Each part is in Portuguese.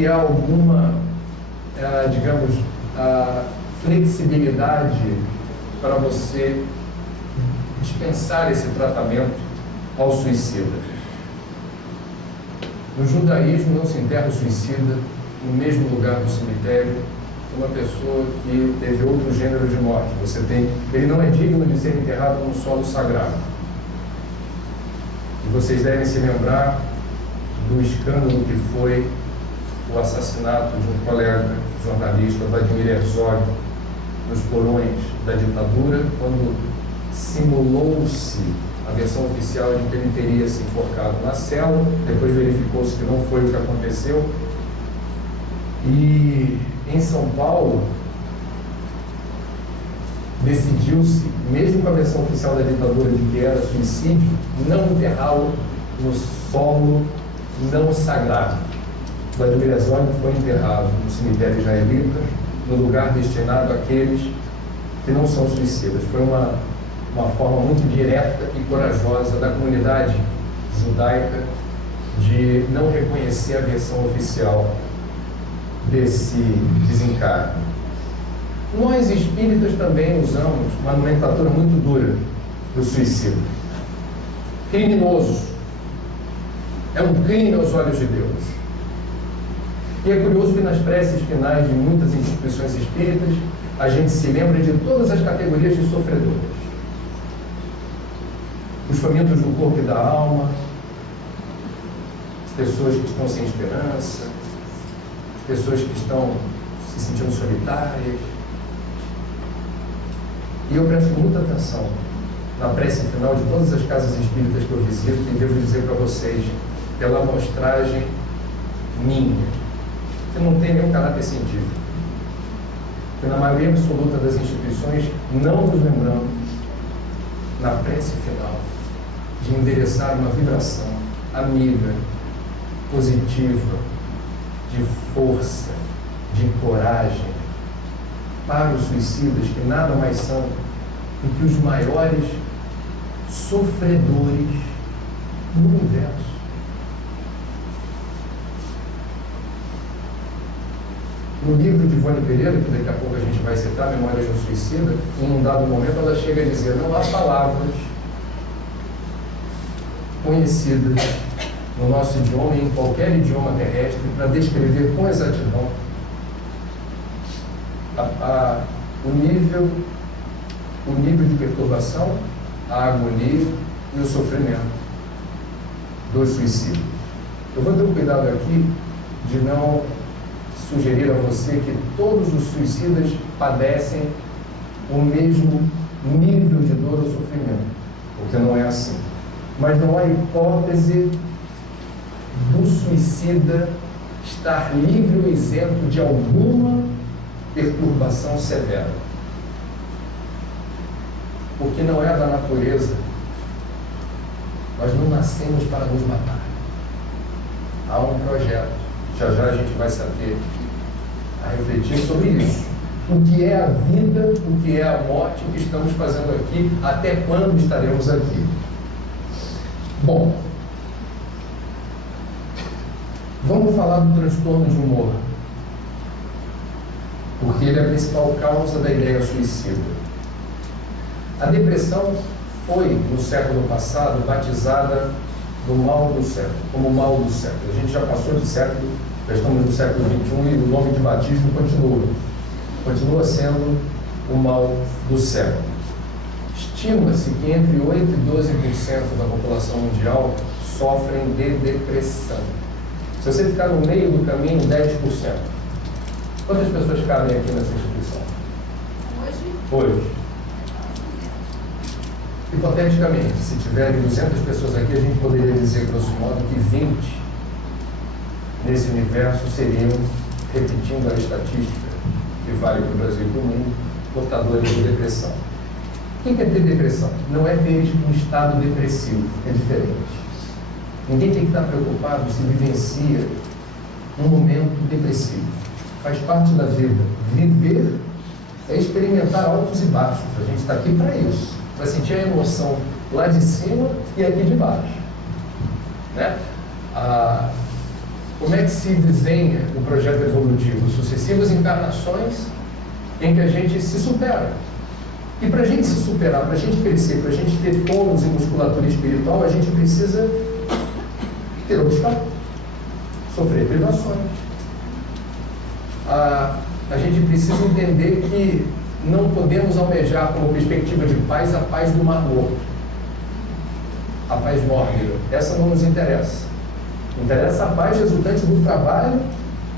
que há alguma, digamos, flexibilidade para você dispensar esse tratamento ao suicida. No judaísmo não se enterra o suicida no mesmo lugar do cemitério que uma pessoa que teve outro gênero de morte. Ele não é digno de ser enterrado no solo sagrado. E vocês devem se lembrar do escândalo que foi o assassinato de um colega jornalista, Vladimir Herzog, nos porões da ditadura, quando simulou-se a versão oficial de que ele teria se enforcado na cela, depois verificou-se que não foi o que aconteceu. E em São Paulo decidiu-se, mesmo com a versão oficial da ditadura de que era suicídio, não enterrá-lo no solo não sagrado. Vladimir Herzog foi enterrado no cemitério israelita, no lugar destinado àqueles que não são suicidas. Foi uma forma muito direta e corajosa da comunidade judaica de não reconhecer a versão oficial desse desencargo. Nós espíritas também usamos uma nomenclatura muito dura do suicídio. Criminoso. É um crime aos olhos de Deus. E é curioso que nas preces finais de muitas instituições espíritas a gente se lembra de todas as categorias de sofredores. Os famintos do corpo e da alma, as pessoas que estão sem esperança, as pessoas que estão se sentindo solitárias. E eu presto muita atenção na prece final de todas as casas espíritas que eu visito, e devo dizer para vocês, pela amostragem minha, que não tem nenhum caráter científico, que na maioria absoluta das instituições não nos lembramos, na prece final, de endereçar uma vibração amiga, positiva, de força, de coragem para os suicidas, que nada mais são do que os maiores sofredores do universo. No livro de Ivone Pereira, que daqui a pouco a gente vai citar, Memórias de um Suicida, em um dado momento ela chega a dizer: não há palavras conhecidas no nosso idioma e em qualquer idioma terrestre para descrever com exatidão o nível de perturbação, a agonia e o sofrimento dos suicídios. Eu vou ter um cuidado aqui de não sugerir a você que todos os suicidas padecem o mesmo nível de dor ou sofrimento, porque não é assim. Mas não há hipótese do suicida estar livre ou isento de alguma perturbação severa, porque não é da natureza. Nós não nascemos para nos matar. Há um projeto, já a gente vai saber a refletir sobre isso. O que é a vida, o que é a morte, o que estamos fazendo aqui, até quando estaremos aqui. Bom, vamos falar do transtorno de humor, porque ele é a principal causa da ideia suicida. A depressão foi, no século passado, batizada do mal do século, como mal do século. A gente já passou de século, já estamos no século XXI, e o nome de batismo continua sendo o mal do século. Estima-se que entre 8% e 12% da população mundial sofrem de depressão. Se você ficar no meio do caminho, 10%. Quantas pessoas cabem aqui nessa instituição? Hoje. Hipoteticamente, se tiverem 200 pessoas aqui, a gente poderia dizer, grosso modo, que 20 nesse universo seriam, repetindo a estatística que vale para o Brasil e para o mundo, portadores de depressão. O que é ter depressão? Não é ter um estado depressivo, é diferente. Ninguém tem que estar preocupado se vivencia um momento depressivo. Faz parte da vida. Viver é experimentar altos e baixos. A gente está aqui para isso, para sentir a emoção lá de cima e aqui de baixo, né? Como é que se desenha o projeto evolutivo? Sucessivas encarnações em que a gente se supera. E para a gente se superar, para a gente crescer, para a gente ter tônus e musculatura espiritual, a gente precisa ter obstáculos, sofrer privações. A gente precisa entender que não podemos almejar como perspectiva de paz a paz do Mar Morto, a paz mórbida. Essa não nos interessa. Interessa a paz resultante do trabalho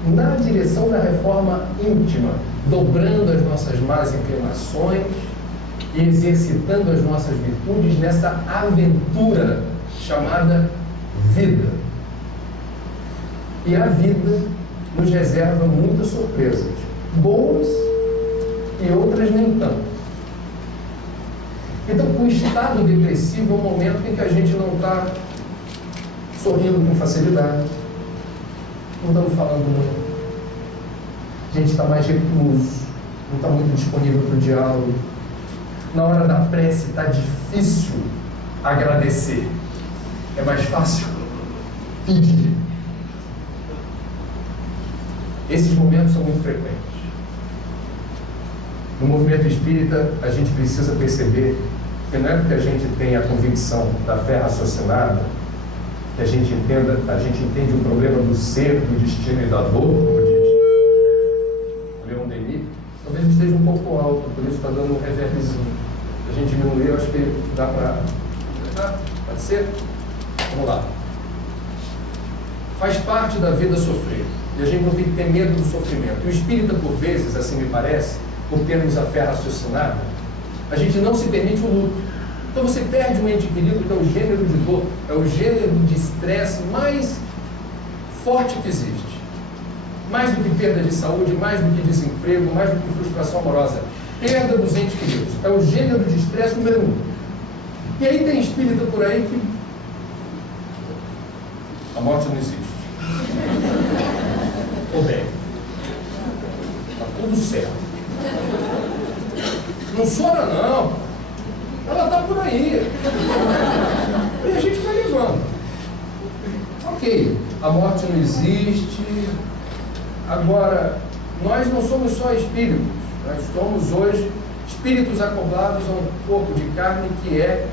na direção da reforma íntima, dobrando as nossas más inclinações e exercitando as nossas virtudes nessa aventura chamada vida. E a vida nos reserva muitas surpresas, boas e outras nem tanto. Então, o estado depressivo é um momento em que a gente não está sorrindo com facilidade, não estamos falando muito, a gente está mais recluso, não está muito disponível para o diálogo. Na hora da prece está difícil agradecer, é mais fácil pedir. Esses momentos são muito frequentes. No movimento espírita, a gente precisa perceber que não é porque a gente tem a convicção da fé raciocinada que a gente entende o problema do ser, do destino e da dor, como diz Leon Denis. Talvez esteja um pouco alto, por isso está dando um reverbzinho. A gente diminuiu, acho que dá para... Pode ser? Vamos lá. Faz parte da vida sofrer. E a gente não tem que ter medo do sofrimento. E o espírita, por vezes, assim me parece, por termos a fé raciocinada, a gente não se permite o luto. Então você perde um ente querido, que é o gênero de dor, é o gênero de estresse mais forte que existe. Mais do que perda de saúde, mais do que desemprego, mais do que frustração amorosa. Perda dos entes queridos. É o gênero de estresse número 1. E aí tem espírita por aí que a morte não existe. Ou bem, está tudo certo. Não chora não, ela está por aí. E a gente vai levando. Ok, a morte não existe. Agora, nós não somos só espíritos, nós somos hoje espíritos acoplados a um corpo de carne que é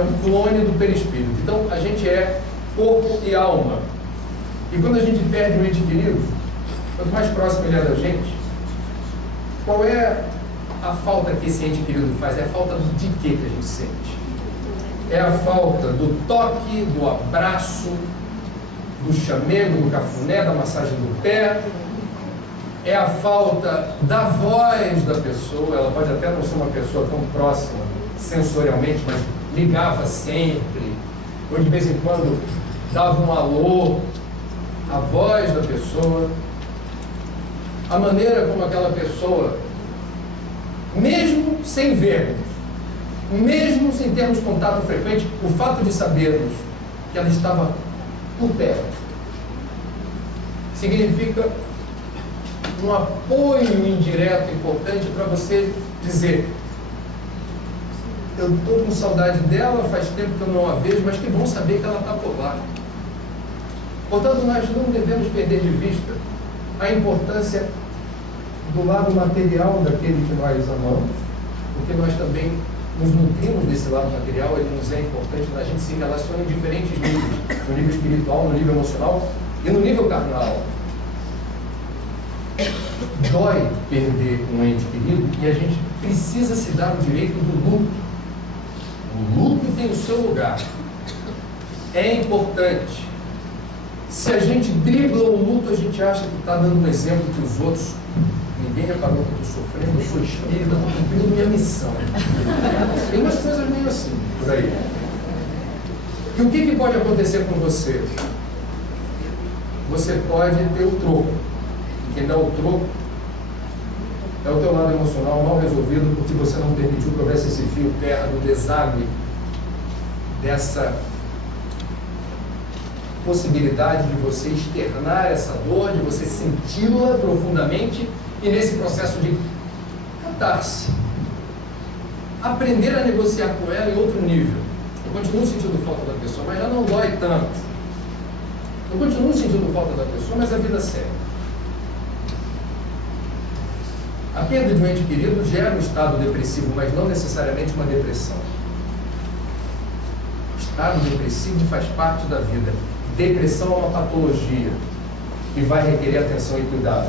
um clone do perispírito. Então, a gente é corpo e alma. E quando a gente perde um ente querido, quanto mais próximo ele é da gente, qual é a falta que esse ente querido faz? É a falta de quê que a gente sente? É a falta do toque, do abraço, do chamego, do cafuné, da massagem do pé. É a falta da voz da pessoa. Ela pode até não ser uma pessoa tão próxima sensorialmente, mas ligava sempre, ou de vez em quando dava um alô. A voz da pessoa, a maneira como aquela pessoa, mesmo sem vermos, mesmo sem termos contato frequente, o fato de sabermos que ela estava por perto, significa um apoio indireto importante para você dizer: eu estou com saudade dela, faz tempo que eu não a vejo, mas que bom saber que ela está por lá. Portanto, nós não devemos perder de vista a importância do lado material daquele que nós amamos, porque nós também nos nutrimos desse lado material. Ele nos é importante, a gente se relaciona em diferentes níveis, no nível espiritual, no nível emocional e no nível carnal. Dói perder um ente querido e a gente precisa se dar o direito do luto. O luto tem o seu lugar, é importante. Se a gente dribla o luto, a gente acha que está dando um exemplo para os outros. Ninguém reparou que eu estou sofrendo, eu sou espírita, estou cumprindo minha missão. Tem umas coisas meio assim, por aí. E o que pode acontecer com você? Você pode ter o troco. E quem dá o troco é o teu lado emocional mal resolvido, porque você não permitiu que houvesse esse fio terra do deságue dessa possibilidade de você externar essa dor, de você senti-la profundamente e nesse processo de catarse, aprender a negociar com ela em outro nível. Eu continuo sentindo falta da pessoa, mas já não dói tanto. Eu continuo sentindo falta da pessoa, mas a vida segue. A perda de um ente querido gera um estado depressivo, mas não necessariamente uma depressão. Estado depressivo faz parte da vida. Depressão é uma patologia que vai requerer atenção e cuidado.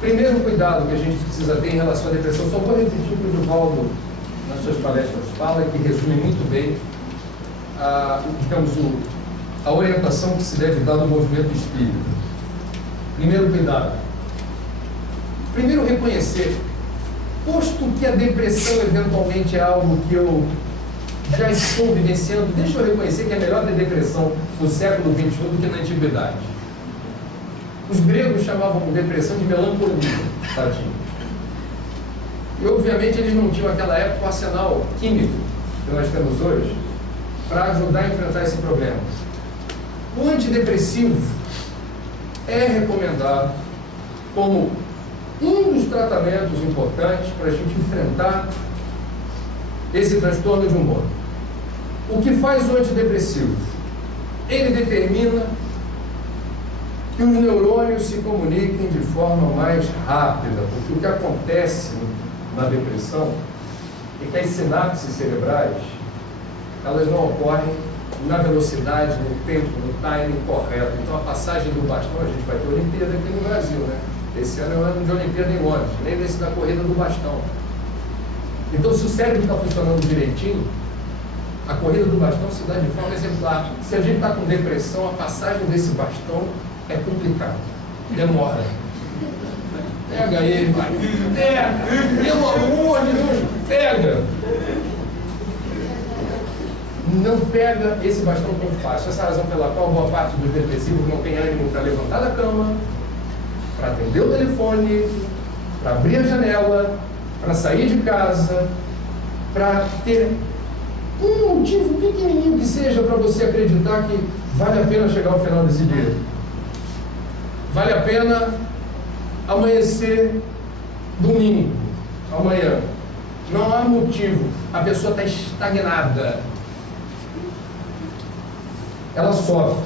Primeiro cuidado que a gente precisa ter em relação à depressão, só vou repetir o que o Divaldo, nas suas palestras, fala, que resume muito bem a orientação que se deve dar no movimento espírita. Primeiro cuidado. Primeiro reconhecer, posto que a depressão eventualmente é algo que eu já estou vivenciando, deixa eu reconhecer que é melhor ter depressão no século XXI do que na antiguidade. Os gregos chamavam depressão de melancolia, tadinho. E obviamente eles não tinham naquela época o arsenal químico que nós temos hoje para ajudar a enfrentar esse problema. O antidepressivo é recomendado como um dos tratamentos importantes para a gente enfrentar esse transtorno de humor. O que faz o antidepressivo? Ele determina que os neurônios se comuniquem de forma mais rápida, porque o que acontece na depressão é que as sinapses cerebrais, elas não ocorrem na velocidade, no tempo, no timing correto. Então a passagem do bastão, a gente vai ter Olimpíada aqui no Brasil, né? Esse ano é o ano de Olimpíada em Londres, lembre-se da corrida do bastão. Então, se o cérebro está funcionando direitinho, a corrida do bastão se dá de forma exemplar. Se a gente está com depressão, a passagem desse bastão é complicada, demora. Pega ele, vai. Pega! Pelo amor de Deus, pega! Não pega esse bastão tão fácil. Essa é a razão pela qual boa parte dos depressivos não tem ânimo para levantar da cama, para atender o telefone, para abrir a janela, para sair de casa, para ter um motivo pequenininho que seja para você acreditar que vale a pena chegar ao final desse dia. Vale a pena amanhecer domingo, amanhã. Não há motivo. A pessoa está estagnada. Ela sofre.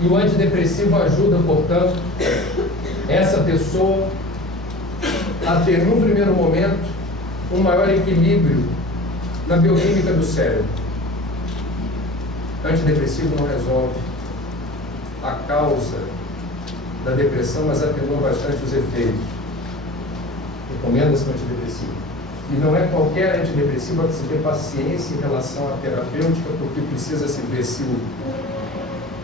E o antidepressivo ajuda, portanto, essa pessoa a ter, num primeiro momento, um maior equilíbrio na bioquímica do cérebro. O antidepressivo não resolve a causa da depressão, mas atenua bastante os efeitos. Recomenda-se o antidepressivo. E não é qualquer antidepressivo a que se dê paciência em relação à terapêutica, porque precisa se ver se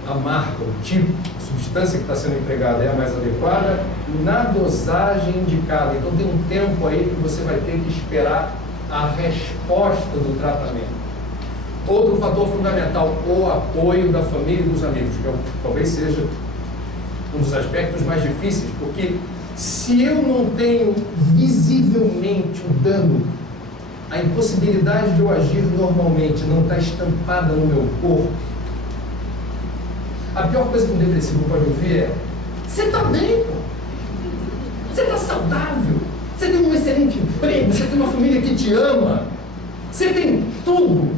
a marca, o tipo, a substância que está sendo empregada é a mais adequada na dosagem indicada. Então tem um tempo aí que você vai ter que esperar a resposta do tratamento. Outro fator fundamental, o apoio da família e dos amigos, que talvez seja um dos aspectos mais difíceis, porque se eu não tenho visivelmente o dano, a impossibilidade de eu agir normalmente não está estampada no meu corpo, a pior coisa que um depressivo pode ouvir é: você está bem, pô. Você está saudável, você tem um excelente emprego, você tem uma família que te ama, você tem tudo,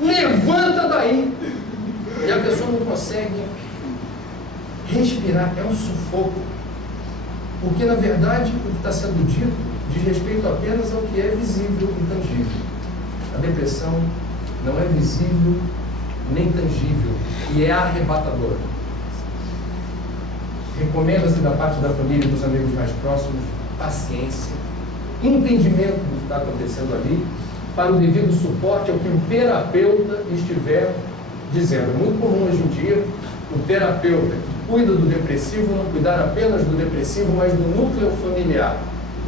levanta daí. E a pessoa não consegue respirar, é um sufoco, porque na verdade o que está sendo dito diz respeito apenas ao que é visível e tangível. A depressão não é visível nem tangível e é arrebatadora. Recomenda-se da parte da família e dos amigos mais próximos paciência, entendimento do que está acontecendo ali, para o devido suporte ao que o terapeuta estiver dizendo. É muito comum hoje em dia o terapeuta que cuida do depressivo não cuidar apenas do depressivo, mas do núcleo familiar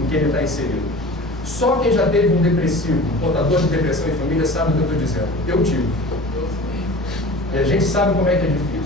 em que ele está inserido. Só quem já teve um depressivo, um portador de depressão em família, sabe o que eu estou dizendo. Eu tive. E a gente sabe como é que é difícil.